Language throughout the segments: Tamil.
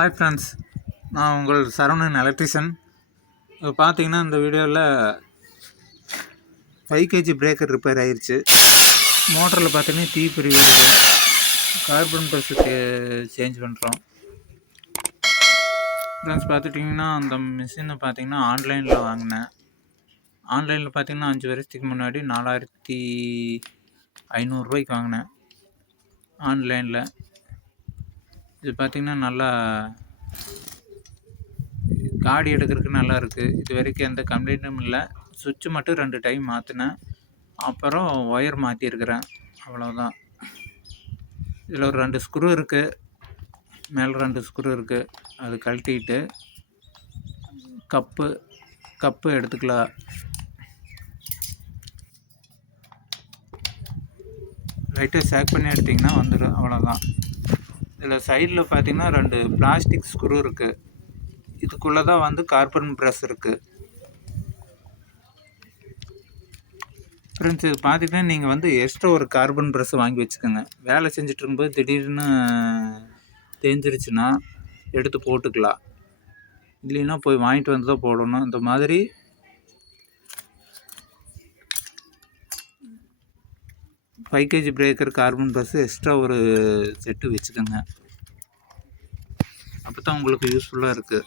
ஹாய் ஃப்ரெண்ட்ஸ், நான் உங்கள் சரவணன் எலக்ட்ரிஷியன். இப்போ பார்த்தீங்கன்னா இந்த வீடியோவில் 5 kg பிரேக்கர் ரிப்பேர் ஆயிடுச்சு. மோட்டரில் பார்த்தீங்கன்னா தீப்பிரிவு வருது. கார்பன் ப்ரெஸ் சேஞ்ச் பண்ணுறோம். ஃப்ரெண்ட்ஸ் பார்த்துட்டிங்கன்னா அந்த மிஷினை பார்த்தீங்கன்னா ஆன்லைனில் வாங்கினேன். ஆன்லைனில் பார்த்தீங்கன்னா 5 வருஷத்துக்கு முன்னாடி 4500 ரூபாய்க்கு வாங்கினேன் ஆன்லைனில். இது பார்த்திங்கன்னா நல்லா காடி எடுக்கிறதுக்கு நல்லா இருக்குது. இது வரைக்கும் எந்த கம்ப்ளைண்ட்டும் இல்லை. சுவிட்சு மட்டும் 2 டைம் மாற்றினேன். அப்புறம் ஒயர் மாற்றிருக்கிறேன், அவ்வளோதான். இதில் ஒரு 2 ஸ்க்ரூ இருக்குது, மேலே 2 ஸ்க்ரூ இருக்குது. அது கழட்டிட்டு கப்பு எடுத்துக்கலாம். லைட்டாக சேக் பண்ணி எடுத்திங்கன்னா வந்துடும், அவ்வளோதான். இதில் சைடில் பார்த்திங்கன்னா 2 பிளாஸ்டிக் ஸ்க்ரூ இருக்குது. இதுக்குள்ளே தான் வந்து கார்பன் ப்ரெஸ் இருக்குது. ஃப்ரெண்ட்ஸ், இது பார்த்திங்கன்னா நீங்கள் வந்து எக்ஸ்ட்ரா ஒரு கார்பன் ப்ரெஸ் வாங்கி வச்சுக்கோங்க. வேலை செஞ்சுட்டு இருக்கும்போது திடீர்னு தேஞ்சிருச்சுன்னா எடுத்து போட்டுக்கலாம். இல்லைன்னா போய் வாங்கிட்டு வந்து தான் போடணும். இந்த மாதிரி five KG breaker carbon press extra ஒரு செட்டு வச்சுக்கோங்க. அப்போ தான் உங்களுக்கு யூஸ்ஃபுல்லாக இருக்குது.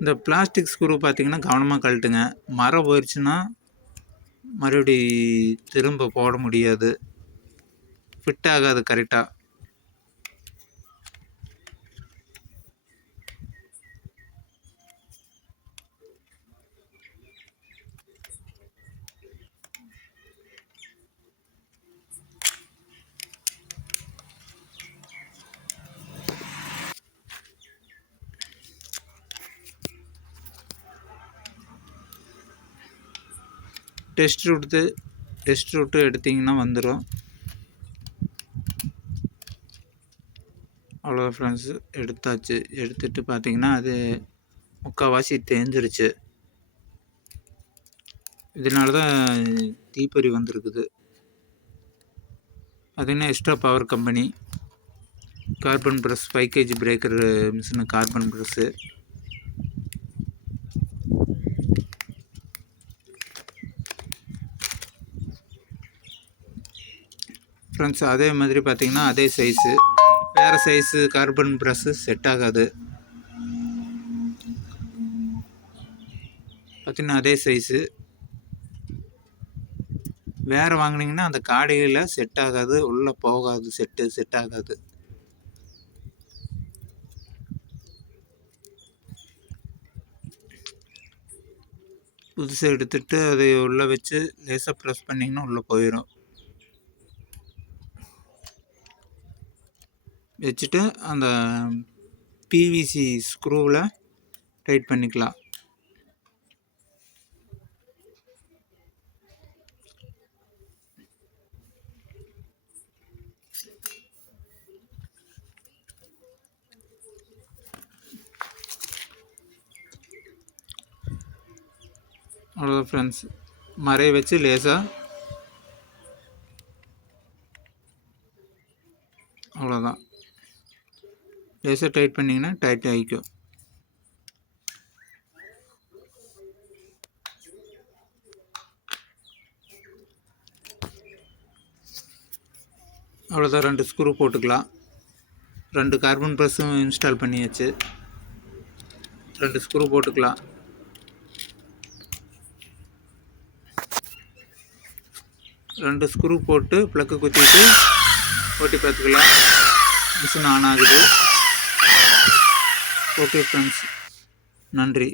இந்த பிளாஸ்டிக் ஸ்க்ரூ பார்த்திங்கன்னா கவனமாக கழட்டுங்க. மரம் போயிடுச்சுன்னா மறுபடி திரும்ப போட முடியாது, ஃபிட் ஆகாது கரெக்டாக. டெஸ்ட் ரூட்டு எடுத்திங்கன்னா வந்துடும். அவ்வளோ ஃப்ரெண்ட்ஸ், எடுத்தாச்சு. எடுத்துகிட்டு பார்த்திங்கன்னா அது முக்கால்வாசி தேஞ்சிருச்சு. இதனால தான் தீப்பொறி வந்திருக்குது. அது என்ன extra power company carbon press 5 kg breaker machine carbon press. Friends, அதே மாதிரி பார்த்திங்கன்னா அதே சைஸு, வேறு சைஸு கார்பன் ப்ரெஸ்ஸு செட் ஆகாது. பார்த்திங்கன்னா அதே சைஸு வேறு வாங்கினீங்கன்னா அந்த காடையில் செட் ஆகாது, உள்ளே போகாது, செட் ஆகாது. புதுசாக எடுத்துகிட்டு அதை உள்ளே வச்சு லேசாக ப்ரெஸ் பண்ணிங்கன்னா உள்ளே போயிடும். வச்சுட்டு அந்த பிவிசி ஸ்க்ரூவில் டைட் பண்ணிக்கலாம். அவ்வளோதான் ஃப்ரெண்ட்ஸ், மறைய வச்சு லேசாக, அவ்வளோதான், லேசாக டைட் பண்ணிங்கன்னா டைட் ஆகிக்கும். அவ்வளோதான், 2 ஸ்க்ரூ போட்டுக்கலாம். 2 கார்பன் ப்ரெஸ்ஸும் இன்ஸ்டால் பண்ணியாச்சு. 2 ஸ்க்ரூ போட்டுக்கலாம். ரெண்டு ஸ்க்ரூ போட்டு ப்ளக்கு குத்திட்டு ஓட்டி பார்த்துக்கலாம். மிஷின் ஆன் ஆகுது. ஓகே ஃப்ரெண்ட்ஸ், நன்றி.